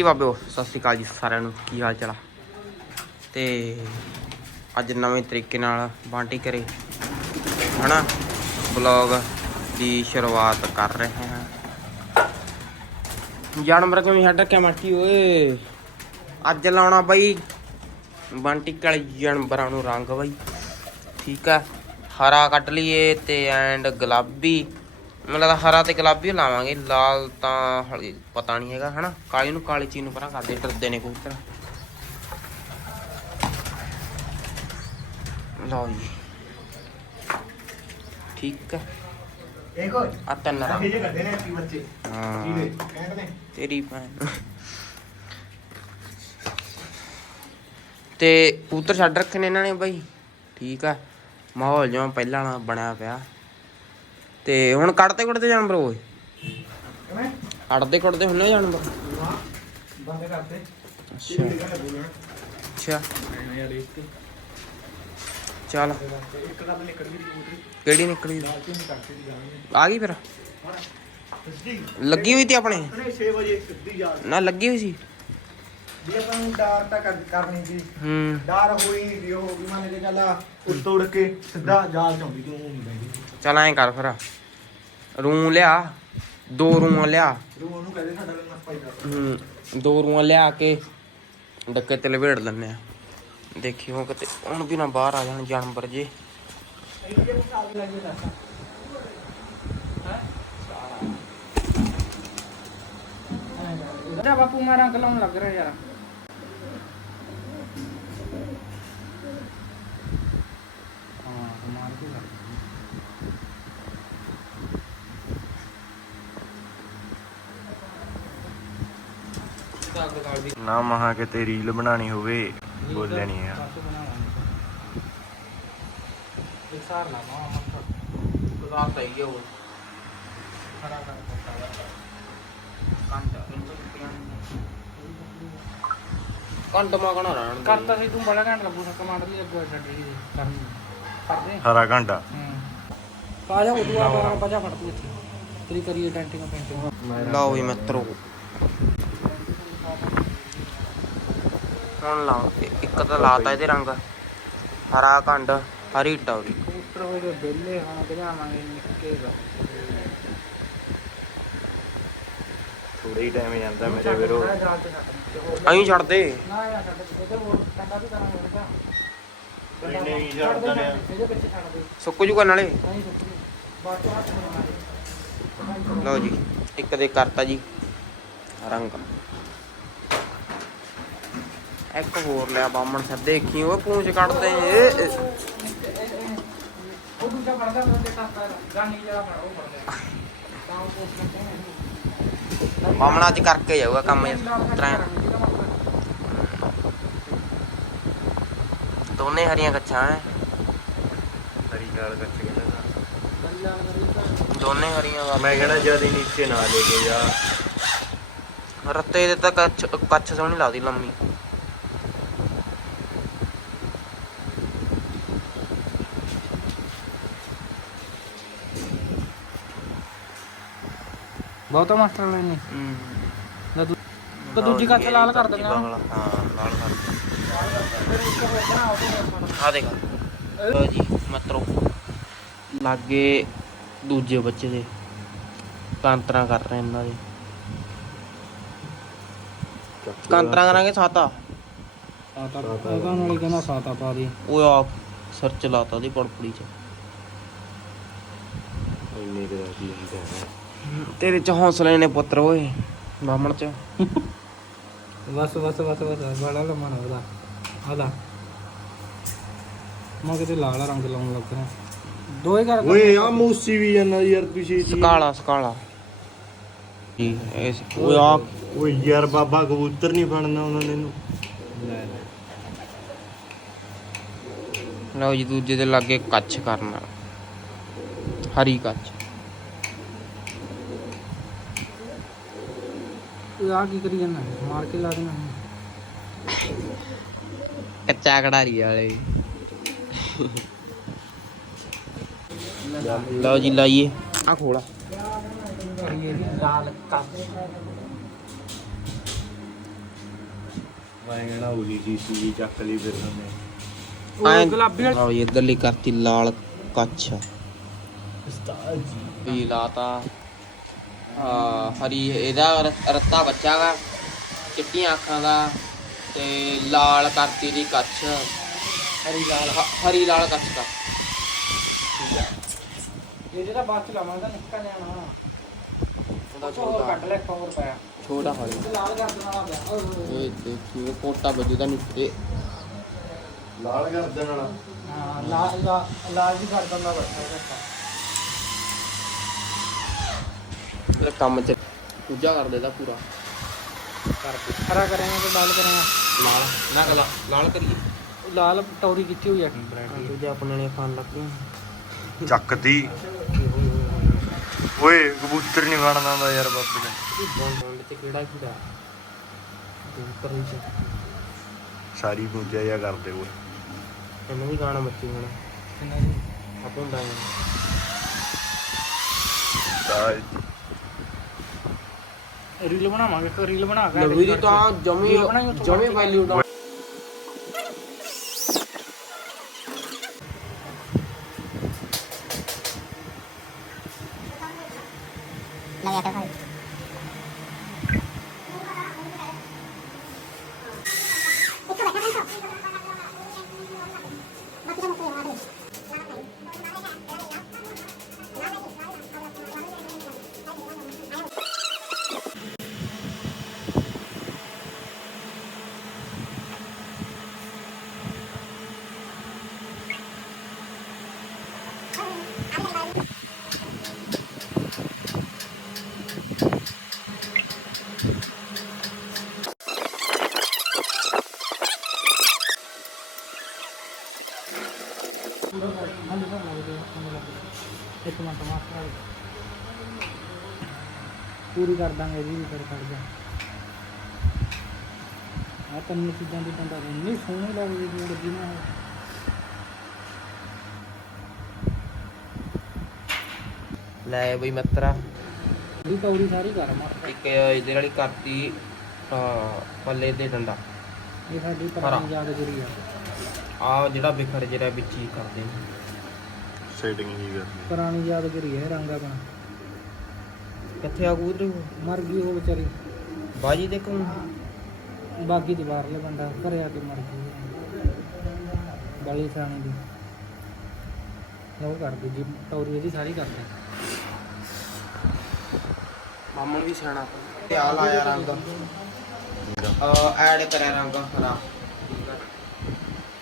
ਜੀ ਬਾਬਿਓ ਸਤਿ ਸ਼੍ਰੀ ਅਕਾਲ ਜੀ ਸਾਰਿਆਂ ਨੂੰ, ਕੀ ਹਾਲ ਚਾਲ ਆ? ਤੇ ਅੱਜ ਨਵੇਂ ਤਰੀਕੇ ਨਾਲ ਬਾਂਟੀ ਕਰੇ ਹਨਾ? ਬਲੌਗ ਦੀ ਸ਼ੁਰੂਆਤ ਕਰ ਰਹੇ ਹਾਂ। ਜਾਨਵਰ ਕਿਵੇਂ ਛੱਡ ਰੱਖਿਆ ਮਾਟੀ ਓਏ? ਅੱਜ ਲਾਉਣਾ ਬਾਈ ਬਾਂਟੀ ਕਾਲੇ ਜਾਨਵਰਾਂ ਨੂੰ ਰੰਗ ਬਾਈ। ਠੀਕ ਆ, ਹਰਾ ਕੱਢ ਲਈਏ ਤੇ ਐਂਡ ਗੁਲਾਬੀ। ਮੈਨੂੰ ਲੱਗਦਾ ਹਰਾ ਤੇ ਗੁਲਾਬੀ ਲਾਵਾਂਗੇ ਲਾਲ ਤਾਂ ਹਲੇ ਪਤਾ ਨਹੀਂ ਹੈਗਾ ਹਨਾ? ਕਾਲੀ ਨੂੰ ਕਾਲੀ ਚੀਜ਼ ਨੂੰ ਪਰਾਂ ਕਰਦੇ ਡਰਦੇ ਨੇ ਕਬੂਤਰ ਲਓ ਜੀ। ਠੀਕ ਹੈ ਦੇਖੋ ਆ ਤਿੰਨ ਰੰਗ। ਇਹ ਜੇ ਕਰਦੇ ਨੇ ਕੀ ਬੱਚੇ? ਹਾਂ। ਕਹਿੰਦੇ ਤੇਰੀ ਭੈਣ। ਤੇ ਕਬੂਤਰ ਛੱਡ ਰੱਖੇ ਨੇ ਇਹਨਾਂ ਨੇ ਬਾਈ। ਠੀਕ ਆ। ਮਾਹੌਲ ਜਿਵੇਂ ਪਹਿਲਾਂ ਵਾਲਾ ਬਣਿਆ ਪਿਆ। ਤੇ ਹੁਣ ਕੱਢਦੇ ਕੱਢਦੇ ਜਾਨਵਰ ਓਏ। ਕਿਵੇਂ? ਕੱਢਦੇ ਕੱਢਦੇ ਹੁੰਨੇ ਜਾਨਵਰ। ਬੰਦ ਕਰਦੇ ਅੱਛਾ। ਅੱਛਾ। ਚੱਲ। ਇੱਕ ਗੱਲ ਨਿਕਲ ਗਈ ਕਿਹੜੀ ਨਿਕਲੀ? ਨਹੀਂ ਕੱਟਦੀ ਆ ਗਈ ਫਿਰ। ਸਿੱਧੀ। ਲੱਗੀ ਹੋਈ ਤੀ ਆਪਣੇ? ਉਹਨੇ 6 ਵਜੇ ਸਿੱਧੀ ਜਾ ਨਾ ਲੱਗੀ ਹੋਈ ਸੀ। ਜੇ ਆਪਾਂ ਨੂੰ ਡਾਰ ਤਾਂ ਕਰ- ਕਰਨੀ ਸੀ। ਹੂੰ। ਡਾਰ ਹੋਈ ਵੀ ਉਹ ਵੀ ਮੰਨ ਕੇ ਚੱਲ ਉੱਤੋਂ ਉੜ ਕੇ ਸਿੱਧਾ ਜਾਲ ਚ ਆਉਂਦੀ ਤੂੰ ਨਹੀਂ ਬੈਠੀ ਚੱਲ ਐਂ ਕਰ ਫਿਰ। ਰੂ ਲਿਆ, ਦੋ ਰੂਆਂ ਲਿਆ। ਤੂੰ ਉਹਨੂੰ ਕਹਦੇ ਸਾਡਾ ਨਾਲ ਪਾਈ ਕਰ ਹੂੰ, ਦੋ ਰੂਆਂ ਲਿਆ ਕੇ ਡੱਕੇ ਤੇ ਲਵੇੜ ਲੈਣੇ ਆ। ਦੇਖਿਓ ਕਿਤੇ ਹੁਣ ਵੀ ਨਾ ਬਾਹਰ ਆ ਜਾਣ ਜਾਨਵਰ ਜੇ। ਬਾਪੂ, ਮੈਂ ਰੰਗ ਲਾਉਣ ਲੱਗ ਰਿਹਾ ਯਾਰ। ਨਾ ਮਹਾ ਕਿਤੇ ਰੀਲ ਬਣਾਣੀ ਹੋਵੇ ਬੋਲਿਆ ਨਹੀਂ ਆ। ਇੱਕ ਸਾਰ ਲਾ ਮਾ ਗੁਜ਼ਾਰ ਤਾਂ ਹੀ ਉਹ। ਖੜਾ ਕਰ ਦਿੱਤਾ ਕੰਟ ਮਗਣਾ ਰਹਿਣ ਕਰਤਾ ਸੀ ਤੂੰ ਬੜਾ ਘੰਟ ਲੱਗੂ ਕਮਾਂਡ ਦੀ ਅੱਗੇ ਛੱਡੀ ਕਰਨ ਕਰਦੇ ਹਰਾ ਘੰਟਾ। ਹੂੰ। ਪਾ ਜਾ ਉਦੋਂ ਆ ਪਾ ਜਾ ਫੜ ਤੂੰ ਇੱਥੇ। ਤੇਰੀ ਕਰੀਏ ਡੈਂਟਿੰਗ ਪੇਂਟਿੰਗ। ਲਓ ਵੀ ਮਿੱਤਰੋ। ਹੁਣ ਲਾਓ ਇ- ਇੱਕ ਤਾਂ ਲਾਤਾ ਇਹਦੇ ਰੰਗ ਹਰਾ ਕੰਡ ਹਰੀ ਟੌਰੀ ਕਬੂਤਰ ਹੋਏ ਦੇ ਬੇਲੇ ਹਾਂ ਭਜਾਵਾਂਗੇ ਨਿੱਕੇ ਦਾ ਥੋੜਾ ਹੀ ਟਾਈਮ ਜਾਂਦਾ ਮੇਰੇ ਵੀਰੋ। ਤੇ। ਅਹੀਂ ਛੱਡ ਦੇ ਨਾ ਯਾਰ ਛੱਡ ਦੇ ਉਹਦੇ ਹੋਰ ਕੰਡਾ ਵੀ ਕਰਾਂਗੇ ਉਹਦਾ ਇੰਨੇ ਹੀ ਛੱਡਦਾ ਨੇ ਇਹਦੇ ਵਿੱਚ ਛੱਡ ਦੇ। ਸੁੱਕ ਜੂਗਾ ਨਾਲੇ? ਨਹੀਂ ਸੁੱਕਦੀ ਬਾਅਦ ਚੋਂ ਹੱਥ ਨਹੀਂ ਲਓ ਜੀ ਇੱਕ ਦੇ ਕਰਤਾ ਜੀ। ਰੰਗ। ਇੱਕ ਹੋਰ ਲਿਆ ਬਾਮਣ ਸਰ। ਦੇਖੀ ਉਹ ਪੂੰਛ ਕੱਢਦੇ ਏ। ਉਹ ਦੂਜਾ ਫੜਦਾ ਮੈਂ ਤੇ ਟਾਕਾ ਗਾਨੀ ਜਿਹੜਾ ਫੜ ਉਹ ਫੜਦਾ ਤਾਂ ਉਹ ਕਰਦੇ ਬਾਮਣ ਅੱਜ ਕਰਕੇ ਜਾਊਗਾ ਕੰਮ ਤਰਾਂ। ਦੋਨੇ ਹਰੀਆਂ ਕੱਛਾਂ ਐ। ਹਰੀ ਗਾਲ ਕੱਚ ਕਹਿੰਦਾ ਦੋਨੇ ਹਰੀਆਂ ਮੈਂ ਕਹਿਣਾ ਜਦ ਹੀ ਨੀਚੇ ਨਾ ਲੈ ਕੇ ਜਾ। ਰੱਤੇ ਦੇ ਤਾਂ ਕੱਛ ਕੱਛ ਸੋਹਣੀ ਲੱਗਦੀ ਲੰਮੀ। ਬਹੁਤਾ ਮਾਸਟਰ ਲੈਣੇ ਹੂੰ। ਤਾਂ ਦੂਜੀ ਕੱਚ ਲਾਲ ਕਰ ਦੇਣਾ। ਹਾਂ ਲਾਲ ਕਰ ਆ ਦੇਖ। ਲਓ ਜੀ ਮਤਰੋ। ਲਾਗੇ ਦੂਜੇ ਬੱਚੇ ਦੇ ਕਾਂਤਰਾ ਕਰ ਰਹੇ ਇਹਨਾਂ ਦੇ। ਕਾਂਤਰਾ ਕਰਾਂਗੇ ਸਾਤਾ। ਸਾਤਾ ਉਹਦਾ ਨਾਲ ਹੀ ਕਹਿੰਦਾ ਸਾਤਾ ਪਾ ਦੇ। ਉਹ ਆ ਸਰਚ ਲਾਤਾ ਦੀ ਪੜਪੜੀ ਚ। ਇੰਨੇ ਦੇ ਰਾਜੀ ਹੁੰਦਾ ਹੈ। ਤੇਰੇ ਚ ਹੌਸਲੇ ਨੇ ਪੁੱਤਰ ਓਏ ਬਾਹਮਣ ਚ। ਬਸ ਬਸ ਬਸ ਬਸ ਬੜਾ ਲੰਮਾ ਨਾ ਉਹਦਾ ਆਦਾ ਮੈਂ ਕਿਤੇ ਲਾਲ ਰੰਗ ਲਾਉਣ ਲੱਗ। ਰਿਹਾ ਦੋਏ ਕਰ ਓਏ ਆ। ਮੂਸੀ ਵੀ ਜਾਂਦਾ ਯਾਰ ਪਿਛੇ ਸਕਾਲਾ ਸਕਾਲਾ। ਜੀ ਇਸ ਉਹ ਆ ਓਏ ਯਾਰ ਬਾਬਾ ਕਬੂਤਰ ਨਹੀਂ ਫੜਨਾ ਉਹਨਾਂ ਨੇ ਇਹਨੂੰ। ਲੈ ਲੈ। ਲਓ ਜੀ ਦੂਜੇ ਦੇ ਲਾਗੇ ਕੱਚ ਕਰਨਾ ਹਰੀ ਕੱਚ ਆ ਕੀ ਕਰੀ ਜਾਂਦਾ? ਮਾਰ ਕੇ ਲਾ ਦੇਣਾ। ਕੱਚਾ ਕਢਾਰੀ ਵਾਲੇ। ਲਓ ਜੀ ਲਾਈਏ। ਆ ਖੋਲਾ ਇਹ ਵੀ ਲਾਲ ਕੱਪ। ਮੈਂ ਕਹਿਣਾ ਉਹੀ ਜੀ ਸੀ ਚੱਕ ਲਈ ਫਿਰ ਉਹਨੇ। ਉਹ ਗੁਲਾਬੀ ਵਾਲੀ। ਲਓ ਜੀ ਇਧਰਲੀ ਕਰਤੀ ਲਾਲ ਕੱਛ ਉਸਤਾਦ ਜੀ। ਵੀ ਲਾਤਾ। ਹਰੀ ਇਹਦਾ ਰ- ਰੱਤਾ ਬੱਚਾ ਗਾ ਚਿੱਟੀਆਂ ਅੱਖਾਂ ਦਾ ਤੇ ਲਾਲ ਕਰਤੀ ਦੀ ਕੱਛ। ਹਰੀ ਲਾਲ ਹ- ਹਰੀ ਲਾਲ ਕੱਛ ਦਾ। ਇਹਦੇ ਤਾਂ ਬਾਅਦ ਚ ਲਾਵਾਂਗਾ ਨਿੱਕਾ ਜਿਹਾ ਨਾ। ਉਹਦਾ ਉਹ ਹੋਰ ਛੋਟਾ ਲੈ ਇੱਕ ਹੋਰ ਛੋਟਾ ਇਹ ਲਾਲ ਕਰ ਦੇਣ ਵਾਲਾ ਪਿਆ ਓਏ ਹੋਏ ਹੋਏ। ਇਹ ਦੇਖੀਏ ਕੋਟਾ ਵੱਜੂ ਦਾ ਨੀਚੇ ਲਾਲ ਕਰ ਦੇਣ ਵਾਲਾ ਹਾਂ ਲਾਲ ਲਾ- ਲਾਲ ਵੀ ਕਰ ਦਿੰਦਾ ਬੱਚਾ ਇਹਦਾ। ਇਹਦਾ ਕੰਮ ਚ। ਪੂਜਾ ਕਰ ਦੇਦਾ ਪੂਰਾ। ਕਰ ਦੇ। ਹਰਾ ਕਰਾਂਗੇ ਤੇ ਲਾਲ ਕਰਾਂਗੇ ਲਾਲ। ਨਾ ਕਲਾ ਲਾਲ ਕਰੀਏ। ਉਹ ਲਾਲ ਟੌਰੀ ਖਿੱਚੀ ਹੋਈ ਆ। ਬ੍ਰੈਡ ਦੂਜੇ ਆਪਣੇ ਨੇ ਖਾਣ ਲੱਗੇ ਚੱਕਦੀ ਓਏ ਕਬੂਤਰ ਨਹੀਂ ਬਣਦਾ ਹੁੰਦਾ ਯਾਰ ਬਾਬੇ ਨੇ ਬੰਦ ਬੰਦ ਤੇ ਕਿਹੜਾ ਕੀੜਾ ਕਬੂਤਰ ਨਹੀਂ ਸੀ ਸਾਰੀ ਪੂਜਾ ਜਾਂ ਕਰਦੇ ਓਏ ਇਹਨੂੰ ਵੀ ਗਾਣਾ ਮੱਚੀ ਹੁਣ ਕਿੰਨਾ ਜੀ? ਆਪੋਂ ਹੁੰਦਾ ਉਸਤਾਦ ਜੀ ਰੀਲ ਬਣਾਵਾਂਗੇ ਇੱਕ ਰੀਲ ਬਣਾ ਕੇ ਨਵੀਂ ਦੀ ਤਾਂ ਜਮੀ Reel ਬਣਾਈ ਉੱਥੋਂ ਜਮੀ ਕੱਢ ਕੇ। ਵੈਲਿਊ ਦਾ ਇੱਕ ਮਿੰਟ ਮਾਸਟਰ ਪੂਰੀ ਕਰ ਦਾਂਗੇ ਜੀ ਫਿਰ ਕਰ ਜਾ। ਆ ਤਿੰਨ ਚੀਜ਼ਾਂ ਦੀ ਬੰਦਾ ਇੰਨੀ ਸੋਹਣੀ ਲੱਗਦੀ ਜੀ ਲੱਗੀ ਨਾ। ਲੈ ਬਈ ਮਿੱਤਰਾ। ਇਹ ਕੌੜੀ ਸਾਰੀ ਕਰ ਮਾਰ ਇੱਕ ਇਹਦੇ ਵਾਲੀ ਕਰਤੀ ਪੱਲੇ ਤੇ ਡੰਡਾ। ਇਹ ਸਾਡੀ। ਪੁਰਾਣੀ ਯਾਦਗਿਰੀ ਆ। ਆ ਜਿਹੜਾ ਬਿਖਰ ਜਿਹੜਾ ਵਿੱਚ ਹੀ ਕਰਦੇ ਨੇ। ਸੈਟਿੰਗ ਹੀ ਕਰਦੀ ਪੁਰਾਣੀ ਯਾਦਗਿਰੀ ਹੈ ਰੰਗਾ ਬਣਾ ਕਿੱਥੇ ਆ ਕਬੂਤਰ? ਮਰ ਗਈ ਉਹ ਵਿਚਾਰੀ। ਬਾਜੀ ਦੇਖੋ ਬਾਗੀ ਦੀ ਬਾਹਰਲੇ ਬੰਦਾ ਘਰੇ ਆ ਕੇ ਮਰ ਗਈ। ਬਲੀ ਸਾਣੀ ਦੀ। ਉਹ ਕਰ ਦੀ ਜੀ ਟੌਰੀ ਇਹਦੀ ਸਾਰੀ ਕਰਦੇ ਮਾਮਣ ਵੀ ਸਿਆਣਾ ਤੇ ਆ ਲਾਇਆ ਰੰਗ। ਆ ਐਡ ਕਰਿਆ ਰੰਗ ਹਰਾ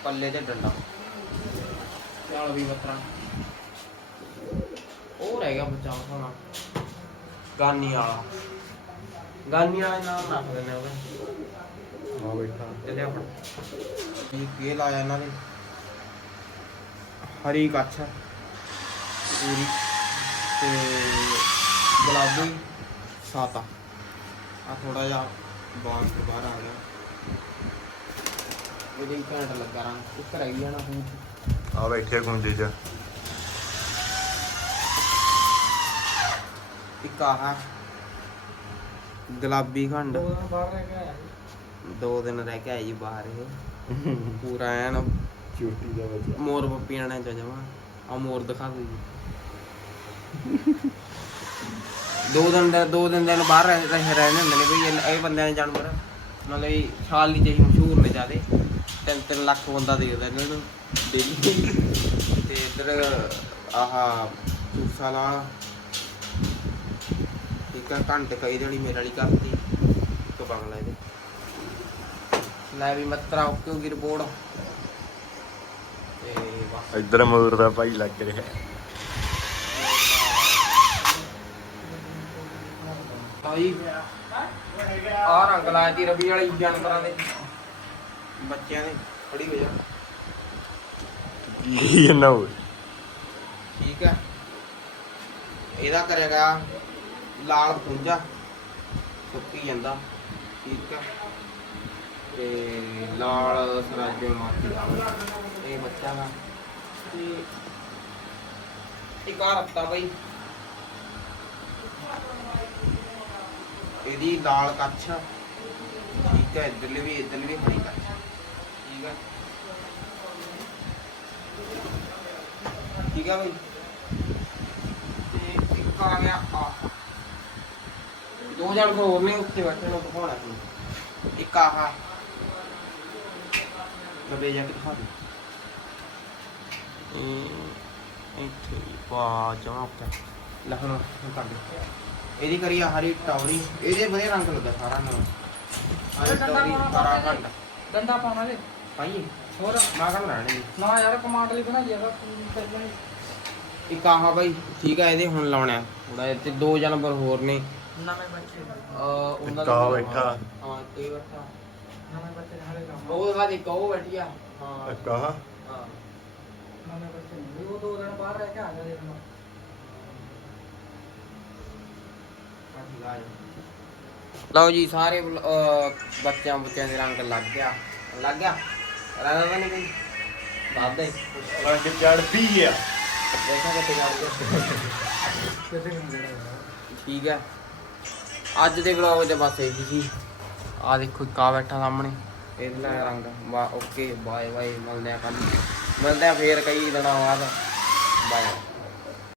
ਪੱਲੇ ਤੇ ਡੰਡਾ। ਚੱਲ ਵੀ ਬੱਤਰਾ ਉਹ ਰਹਿ ਗਿਆ ਬਚਾ ਹੋਣਾ ਗਾਨੀ ਵਾਲਾ। ਗਾਨੀ ਵਾਲਾ ਨਾਮ ਰੱਖ ਦਿੰਦੇ ਉਹਦਾ। ਹਾਂ ਬੈਠਾ। ਚੱਲਿਆ ਆਪਣਾ ਇਹ ਕੀ ਲਾਇਆ ਇਹਨਾਂ ਨੇ। ਹਰੀ ਕੱਛ। ਪੂਰੀ। ਤੇ ਗੁਲਾਬੀ। ਸਾਤਾ। ਆ ਥੋੜਾ ਜਿਹਾ ਬਾਲ ਤੋਂ ਬਾਹਰ ਆ ਗਿਆ। ਇਹਦੇ ਹੀ ਘੈਂਟ ਲੱਗਾ ਰੰਗ। ਰਹਿ ਗਿਆ ਨਾ ਹੁਣ। ਆ ਬੈਠਿਆ ਗੁੰਜੇ ਚ। ਇੱਕ ਆਹ ਗੁਲਾਬੀ ਖੰਡ। ਦੋ ਦਿਨ ਬਾਹਰ ਰਹਿ ਗਿਆ ਦੋ ਦਿਨ ਰਹਿ ਕੇ ਆਈ ਜੀ ਬਾਹਰ ਇਹ। ਪੂਰਾ ਐਨ ਚੋਟੀ ਦਾ ਬੱਚਾ ਮੋਰ ਪੱਪੀਆਂ ਨੇ ਚ ਜਮਾ। ਆ ਮੋਰ ਦਿਖਾ ਦੇ ਦੋ ਦਿਨ ਦਾ ਦੋ ਦਿਨ ਦਿਨ ਬਾਹਰ ਰਹਿ ਰਹਿ ਰਹਿੰਦੇ ਹੁੰਦੇ ਨੇ ਵੀ ਇਹ ਇਹ ਬੰਦਿਆਂ ਨੇ ਜਾਨਵਰ। ਮਤਲਬ ਸਾਲ ਲਈ ਜਿਹੀ ਮਸ਼ਹੂਰ ਨੇ ਜਿਆਦੇ। ਤਿੰਨ ਤਿੰਨ ਲੱਖ ਬੰਦਾ ਦੇਖਦਾ ਇਹਨਾਂ ਨੂੰ। ਡੇਲੀ। ਤੇ ਇੱਧਰ ਆਹ ਚੂਸਾ ਆ ਘੰਟੇ ਕਈ ਦਿਹਾੜੀ ਮੇਰੇ ਵਾਲੀ ਕਰਤੀ ਇੱਕ ਬੰਗਲਾ ਇਹਦੇ ਲੈ ਵੀ ਮਤਰਾ ਓਕੇ ਹੋ ਗਈ ਰਿਪੋਰਟ ਤੇ ਬਸ। ਇੱਧਰ ਮੋਰ ਦਾ ਭਾਈ ਲੱਗ ਰਿਹਾ। ਭਾਈ ਆ ਰੰਗ ਲਾਇਆ ਜੀ ਰਵੀ ਵਾਲੀ ਜਾਨਵਰਾਂ ਦੇ। ਬੱਚਿਆਂ ਦੇ ਫੜੀ ਹੋ ਜਾ। ਕੀ ਨਾ ਓਏ ਠੀਕ ਹੈ। ਇਹਦਾ ਕਰੇਗਾ ਲਾਲ ਪੁੰਜਾ ਸੁੱਕੀ ਜਾਂਦਾ, ਠੀਕ ਹੈ ਤੇ ਲਾਲ ਸਰਾਜੋ ਮਾਤੀ ਦਾ ਇਹ ਬੱਚਾ ਦਾ ਤੇ ਇੱਕ ਰੱਤਾ ਬਈ। ਇਹਦੀ ਲਾਲ ਕੱਛ ਠੀਕ ਹੈ ਇੱਧਰਲੇ ਵੀ ਇੱਧਰਲੇ ਵੀ ਹਰੀ ਕਰ ਠੀਕ ਹੈ ਠੀਕ ਹੈ ਬਈ। ਤੇ ਇੱਕ ਆ ਗਿਆ ਆ ਦੋ ਜਣ ਕੋ ਹੋਰ ਨੇ ਉੱਤੇ ਬੈਠੇ ਨੂੰ ਦਿਖਾਉਣਾ ਸੀ। ਇੱਕ ਆਹ। ਲਵੇ ਜਾ ਕੇ ਦਿਖਾ ਦੇ। ਇਹ ਇੱਥੇ ਵੀ ਵਾਹ ਜਮਾ ਉੱਤੇ। ਲੈ ਹੁਣ ਹੁਣ ਕਰ ਦੇ ਇਹਦੀ ਕਰੀ ਆ ਹਰੀ ਟੌਰੀ। ਇਹਦੇ ਵਧੀਆ ਰੰਗ ਲੱਗਾ ਸਾਰਾ ਨਾਲ। ਹਰੀ ਟੌਰੀ ਹਰਾ ਘੰਟ ਡੰਡਾ ਪਾਉਣਾ ਦੇ ਪਾਈਏ। ਹੋਰ? ਕਹਿੰਦਾ ਰਹਿਣੇ ਜੀ ਨਾ। ਯਾਰ ਕਮਾਂਡ ਲਈ ਬਣਾ ਦਿਆਗਾ ਪਹਿਲਾਂ ਹੀ ਇੱਕ ਆਹ ਬਾਈ ਠੀਕ ਹੈ ਇਹਦੇ ਹੁਣ ਲਾਉਣਾ। ਥੋੜਾ ਤੇ ਦੋ ਜਾਨਵਰ ਹੋਰ ਨੇ। ਨਵੇਂ ਬੱਚੇ। ਅ ਉਹਨਾਂ ਇੱਕ ਆਹ ਬੈਠਾ। ਹਾਂ ਤੇ ਬੈਠਾ। ਨਵੇਂ ਬੱਚੇ ਹਾਲੇ ਕੰਮ। ਉਹ ਦਿਖਾ ਦੇ ਕਹੋ ਬੈਠੀਆ ਹਾਂ। ਇੱਕ ਆਹ ਹਾਂ। ਨਵੇਂ ਬੱਚੇ ਨੇ ਉਹ ਦੋ ਦਿਨ ਬਾਹਰ ਰਹਿ ਕੇ ਆ ਗਏ ਦੇਖਣਾ ਲਓ ਜੀ ਸਾਰੇ ਬਲ- ਅਹ ਬੱਚਿਆਂ ਬੱਚਿਆਂ ਦੇ ਰੰਗ ਲੱਗ ਗਿਆ। ਲੱਗ ਗਿਆ? ਰੰਗ ਤਾਂ ਨਹੀਂ ਕੋਈ? ਦੱਸ ਦੇ ਰੰਗ ਚੜ ਪੀ ਗਿਆ। ਦੇਖਾ ਕਿੱਥੇ ਜਾ ਰਿਹਾ ਜਿਹੜਾ ਠੀਕ ਹੈ ਅੱਜ ਦੇ ਵਲੌਗ ਦੇ ਬਸ ਇਹੀ ਸੀ। ਆ ਦੇਖੋ ਕਾ ਬੈਠਾ ਸਾਹਮਣੇ। ਇਹਦੇ ਨਾਲ ਰੰਗ ਬਾ ਓਕੇ ਬਾਏ ਬਾਏ ਮਿਲਦੇ ਆ ਕੱਲ ਮਿਲਦੇ ਆ ਫੇਰ ਕਈ ਦਿਨਾਂ ਬਾਅਦ। ਬਾਏ